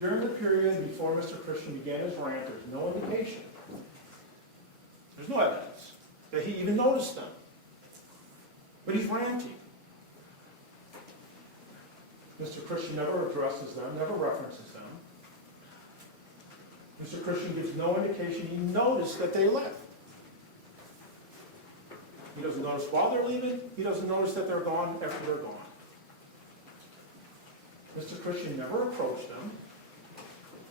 During the period before Mr. Christian began his rant, there's no indication, there's no evidence that he even noticed them. But he's ranting. Mr. Christian never addresses them, never references them. Mr. Christian gives no indication he noticed that they left. He doesn't notice while they're leaving. He doesn't notice that they're gone after they're gone. Mr. Christian never approached them.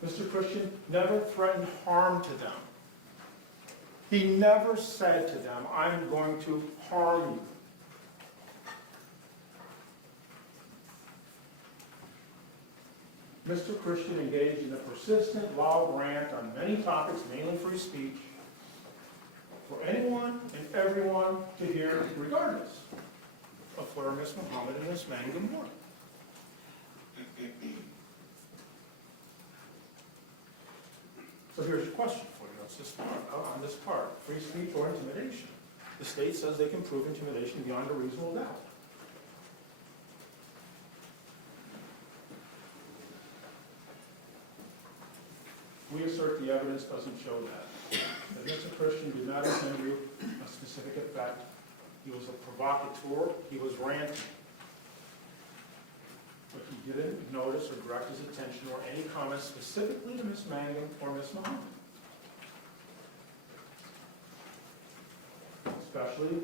Mr. Christian never threatened harm to them. He never said to them, I'm going to harm you. Mr. Christian engaged in a persistent, loud rant on many topics, mainly free speech, for anyone and everyone to hear, regardless of where Ms. Muhammad and Ms. Mangum were. So here's a question for you on this part, free speech or intimidation. The state says they can prove intimidation beyond a reasonable doubt. We assert the evidence doesn't show that. That Mr. Christian did not intend to a specific effect. He was a provocateur. He was ranting. But he didn't notice or direct his attention or any comments specifically to Ms. Mangum or Ms. Muhammad. Especially,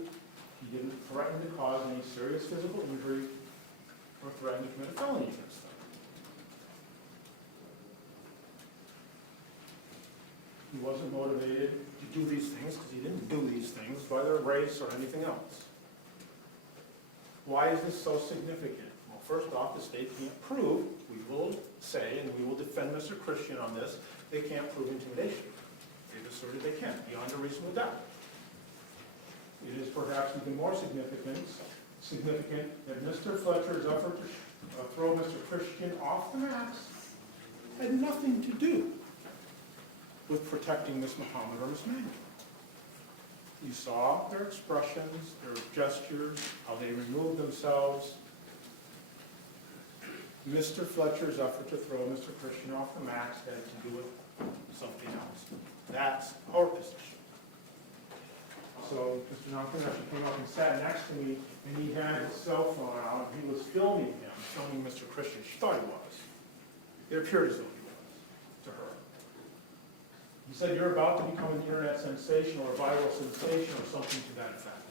he didn't threaten to cause any serious physical injury or threaten to commit a felony against them. He wasn't motivated to do these things because he didn't do these things by their race or anything else. Why is this so significant? Well, first off, the state can't prove, we will say, and we will defend Mr. Christian on this, they can't prove intimidation. They've asserted they can, beyond a reasonable doubt. It is perhaps even more significant that Mr. Fletcher's effort to throw Mr. Christian off the maps had nothing to do with protecting Ms. Muhammad or Ms. Mangum. You saw their expressions, their gestures, how they removed themselves. Mr. Fletcher's effort to throw Mr. Christian off the maps had to do with something else. That's our position. So Mr. Nonconnection came up and sat next to me, and he had his cell phone out, and he was filming him, filming Mr. Christian. She thought he was. It appeared as though he was, to her. He said, you're about to become an internet sensation or a viral sensation or something to that effect.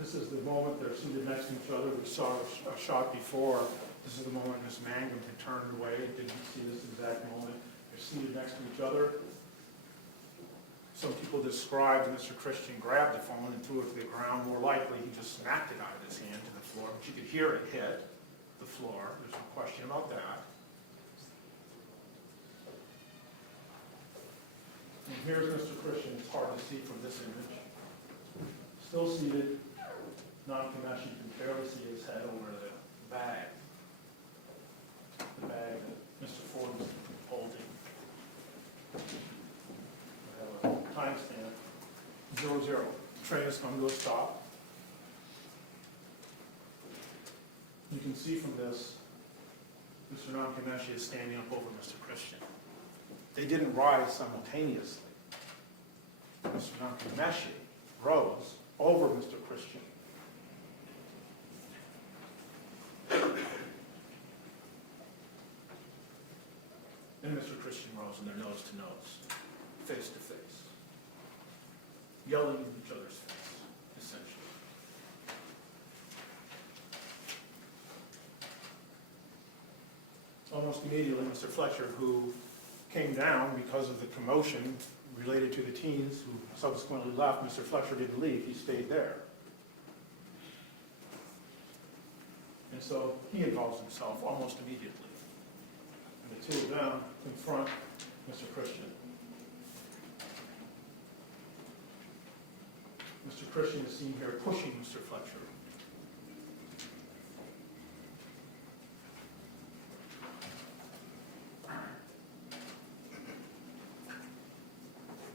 This is the moment they're seated next to each other. We saw a shot before. This is the moment Ms. Mangum had turned away. Didn't see this exact moment. They're seated next to each other. Some people described Mr. Christian grabbed the phone and threw it to the ground. More likely, he just smacked it out of his hand to the floor. But you could hear it hit the floor. There's no question about that. And here's Mr. Christian. It's hard to see from this image. Still seated. Non-Kamesh, you can barely see his head over the bag. The bag that Mr. Ford was holding. We have a timestamp. 00. Train has come to a stop. You can see from this, Mr. Nonconnection is standing up over Mr. Christian. They didn't rise simultaneously. Mr. Nonconnection rose over Mr. Christian. And Mr. Christian rose, and they're nose to nose, face to face, yelling in each other's face, essentially. Almost immediately, Mr. Fletcher, who came down because of the commotion related to the teens who subsequently left, Mr. Fletcher didn't leave, he stayed there. And so he involves himself almost immediately. And the two of them confront Mr. Christian. Mr. Christian is seen here pushing Mr. Fletcher.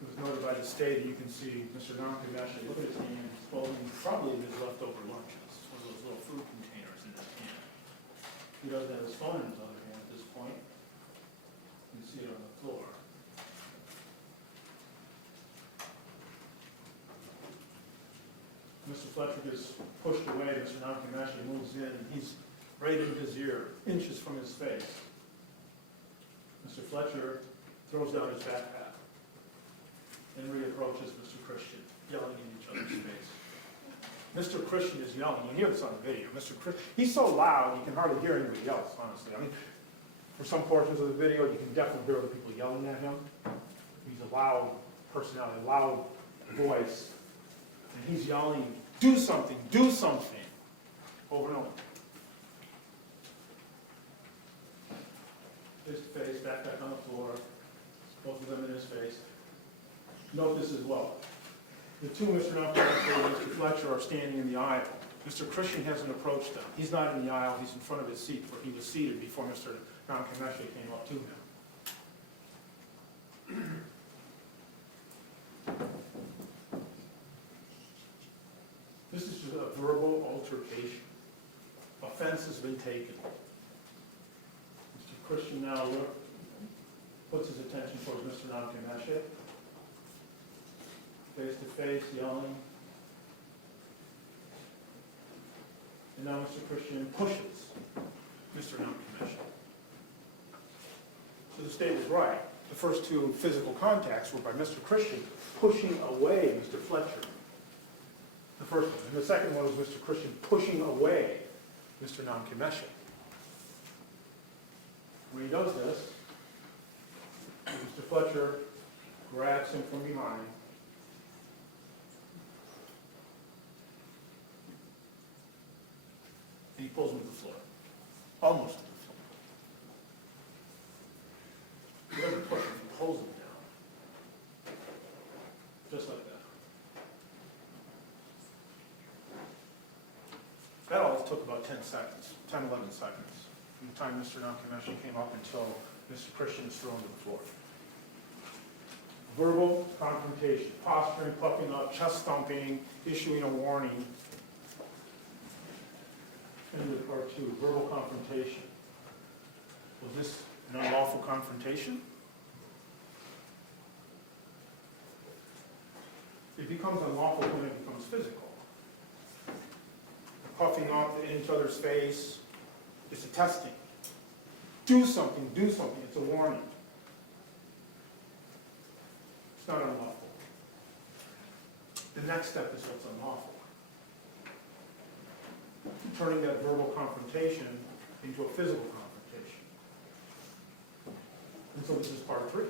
It was noted by the the state, and you can see Mr. Nakameshi, look at his hand, he's holding probably his leftover lunches, one of those little food containers in his hand. He doesn't have his phone in his other hand at this point. You can see it on the floor. Mr. Fletcher gets pushed away, Mr. Nakameshi moves in, and he's right in his ear, inches from his face. Mr. Fletcher throws down his backpack and reapproaches Mr. Christian, yelling in each other's face. Mr. Christian is yelling. You hear this on the video. He's so loud you can hardly hear anybody else, honestly. I mean, for some portions of the video, you can definitely hear other people yelling at him. He's a loud personality, a loud voice. And he's yelling, do something, over and over. Face to face, backpack on the floor, both of them in his face. Note this as well. The two, Mr. Nakameshi and Mr. Fletcher, are standing in the aisle. Mr. Christian hasn't approached them. He's not in the aisle, he's in front of his seat where he was seated before Mr. Nakameshi came up to him. This is just a verbal altercation. Offense has been taken. Mr. Christian now puts his attention towards Mr. Nakameshi. Face to face, yelling. And now Mr. Christian pushes Mr. Nakameshi. So the state was right. The first two physical contacts were by Mr. Christian pushing away Mr. Fletcher. The first one. And the second one was Mr. Christian pushing away Mr. Nakameshi. When he does this, Mr. Fletcher grabs him from behind, and he pulls him to the floor. Almost to the floor. He doesn't push him, he pulls him down. Just like that. That always took about 10 seconds, 10, 11 seconds, from the time Mr. Nakameshi came up until Mr. Christian is thrown to the floor. Verbal confrontation, posturing, puffing up, chest thumping, issuing a warning. End of part 2, verbal confrontation. Was this an unlawful confrontation? It becomes unlawful when it becomes physical. Puffing up in each other's face, it's a testing. Do something, it's a warning. It's not unlawful. The next step is what's unlawful. Turning that verbal confrontation into a physical confrontation. And so this is part 3.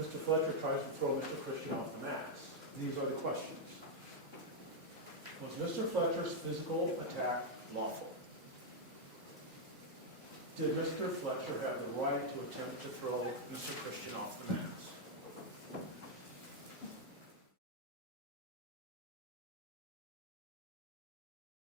Mr. Fletcher tries to throw Mr. Christian off the mats. These are the questions. Was Mr. Fletcher's physical attack lawful? Did Mr. Fletcher have the right to attempt to throw Mr. Christian off the mat?